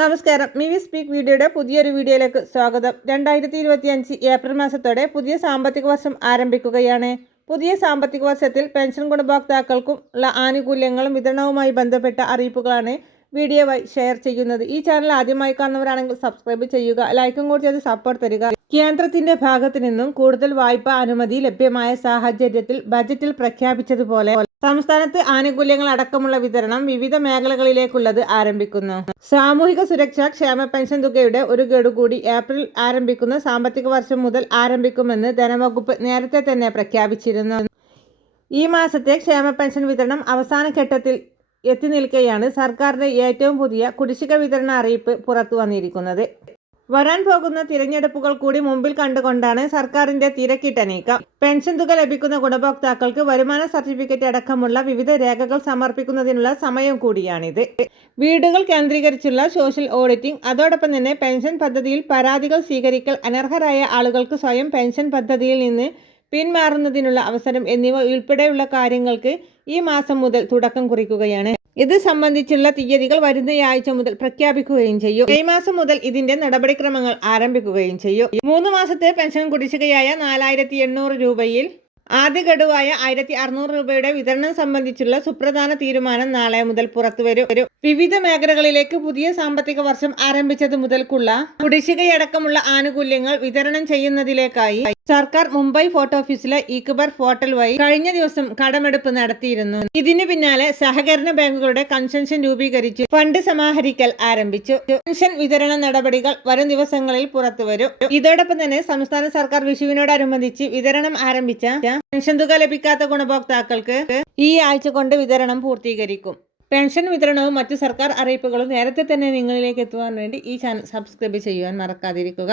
നമസ്കാരം. മിവി സ്പീക്ക് വീഡിയോയുടെ പുതിയൊരു വീഡിയോയിലേക്ക് സ്വാഗതം. 2025 ഏപ്രിൽ മാസത്തോടെ പുതിയ സാമ്പത്തിക വർഷം ആരംഭിക്കുകയാണ്. പുതിയ സാമ്പത്തിക വർഷത്തിൽ പെൻഷൻ ഗുണഭോക്താക്കൾക്കും ഉള്ള ആനുകൂല്യങ്ങളും വിതരണവുമായി ബന്ധപ്പെട്ട അറിയിപ്പുകളാണ് വീഡിയോവായി ഷെയർ ചെയ്യുന്നത്. ഈ ചാനൽ ആദ്യമായി കാണുന്നവരാണെങ്കിൽ സബ്സ്ക്രൈബ് ചെയ്യുക, ലൈക്കും കൂടി ചെയ്ത് സപ്പോർട്ട് തരിക. കേന്ദ്രത്തിന്റെ ഭാഗത്തു നിന്നും കൂടുതൽ വായ്പാ അനുമതി ലഭ്യമായ സാഹചര്യത്തിൽ ബജറ്റിൽ പ്രഖ്യാപിച്ചതുപോലെ സംസ്ഥാനത്ത് ആനുകൂല്യങ്ങൾ അടക്കമുള്ള വിതരണം വിവിധ മേഖലകളിലേക്കുള്ളത് ആരംഭിക്കുന്നു. സാമൂഹിക സുരക്ഷാ ക്ഷേമ പെൻഷൻ തുകയുടെ ഒരു ഗഡു കൂടി ഏപ്രിൽ ആരംഭിക്കുന്ന സാമ്പത്തിക വർഷം മുതൽ ആരംഭിക്കുമെന്ന് ധനവകുപ്പ് നേരത്തെ തന്നെ പ്രഖ്യാപിച്ചിരുന്നു. ഈ മാസത്തെ ക്ഷേമ പെൻഷൻ വിതരണം അവസാന ഘട്ടത്തിൽ എത്തി നിൽക്കെയാണ് സർക്കാരിന്റെ ഏറ്റവും പുതിയ കുടിശ്ശിക വിതരണ അറിയിപ്പ് പുറത്തു വന്നിരിക്കുന്നത്. വരാൻ പോകുന്ന തിരഞ്ഞെടുപ്പുകൾ കൂടി മുമ്പിൽ കണ്ടുകൊണ്ടാണ് സർക്കാരിന്റെ തിരക്കിട്ട നീക്കം. പെൻഷൻ തുക ലഭിക്കുന്ന ഗുണഭോക്താക്കൾക്ക് വരുമാന സർട്ടിഫിക്കറ്റ് അടക്കമുള്ള വിവിധ രേഖകൾ സമർപ്പിക്കുന്നതിനുള്ള സമയം കൂടിയാണിത്. വീടുകൾ കേന്ദ്രീകരിച്ചുള്ള സോഷ്യൽ ഓഡിറ്റിംഗ്, അതോടൊപ്പം തന്നെ പെൻഷൻ പദ്ധതിയിൽ പരാതികൾ സ്വീകരിക്കൽ, അനർഹരായ ആളുകൾക്ക് സ്വയം പെൻഷൻ പദ്ധതിയിൽ നിന്ന് പിന്മാറുന്നതിനുള്ള അവസരം എന്നിവ ഉൾപ്പെടെയുള്ള കാര്യങ്ങൾക്ക് ഈ മാസം മുതൽ തുടക്കം കുറിക്കുകയാണ്. ഇത് സംബന്ധിച്ചുള്ള തീയതികൾ വരുന്നയാഴ്ച മുതൽ പ്രഖ്യാപിക്കുകയും ചെയ്യും. മെയ് മാസം മുതൽ ഇതിന്റെ നടപടിക്രമങ്ങൾ ആരംഭിക്കുകയും ചെയ്യും. 3 മാസത്തെ പെൻഷൻ കുടിശ്ശികയായ 4800 രൂപയിൽ ആദ്യ ഗഡുവായ 1600 രൂപയുടെ വിതരണം സംബന്ധിച്ചുള്ള സുപ്രധാന തീരുമാനം നാളെ മുതൽ പുറത്തുവരും. വിവിധ മേഖലകളിലേക്ക് പുതിയ സാമ്പത്തിക വർഷം ആരംഭിച്ചത് മുതൽക്കുള്ള കുടിശ്ശികയടക്കമുള്ള ആനുകൂല്യങ്ങൾ വിതരണം ചെയ്യുന്നതിലേക്കായി സർക്കാർ മുംബൈ ഫോർട്ട് ഓഫീസിലെ ഇക്ബർ പോർട്ടൽ വഴി കഴിഞ്ഞ ദിവസം കടമെടുപ്പ് നടത്തിയിരുന്നു. ഇതിനു പിന്നാലെ സഹകരണ ബാങ്കുകളുടെ കൺസെഷൻ രൂപീകരിച്ചു ഫണ്ട് സമാഹരിക്കൽ ആരംഭിച്ചു. പെൻഷൻ വിതരണ നടപടികൾ വരും ദിവസങ്ങളിൽ പുറത്തുവരും. ഇതോടൊപ്പം തന്നെ സംസ്ഥാന സർക്കാർ വിഷുവിനോടനുബന്ധിച്ച് വിതരണം ആരംഭിച്ച പെൻഷൻ തുക ലഭിക്കാത്ത ഗുണഭോക്താക്കൾക്ക് ഈ ആഴ്ച കൊണ്ട് വിതരണം പൂർത്തീകരിക്കും. പെൻഷൻ വിതരണവും മറ്റു സർക്കാർ അറിയിപ്പുകളും നേരത്തെ തന്നെ നിങ്ങളിലേക്ക് എത്തുവാൻ വേണ്ടി ഈ ചാനൽ സബ്സ്ക്രൈബ് ചെയ്യുവാൻ മറക്കാതിരിക്കുക.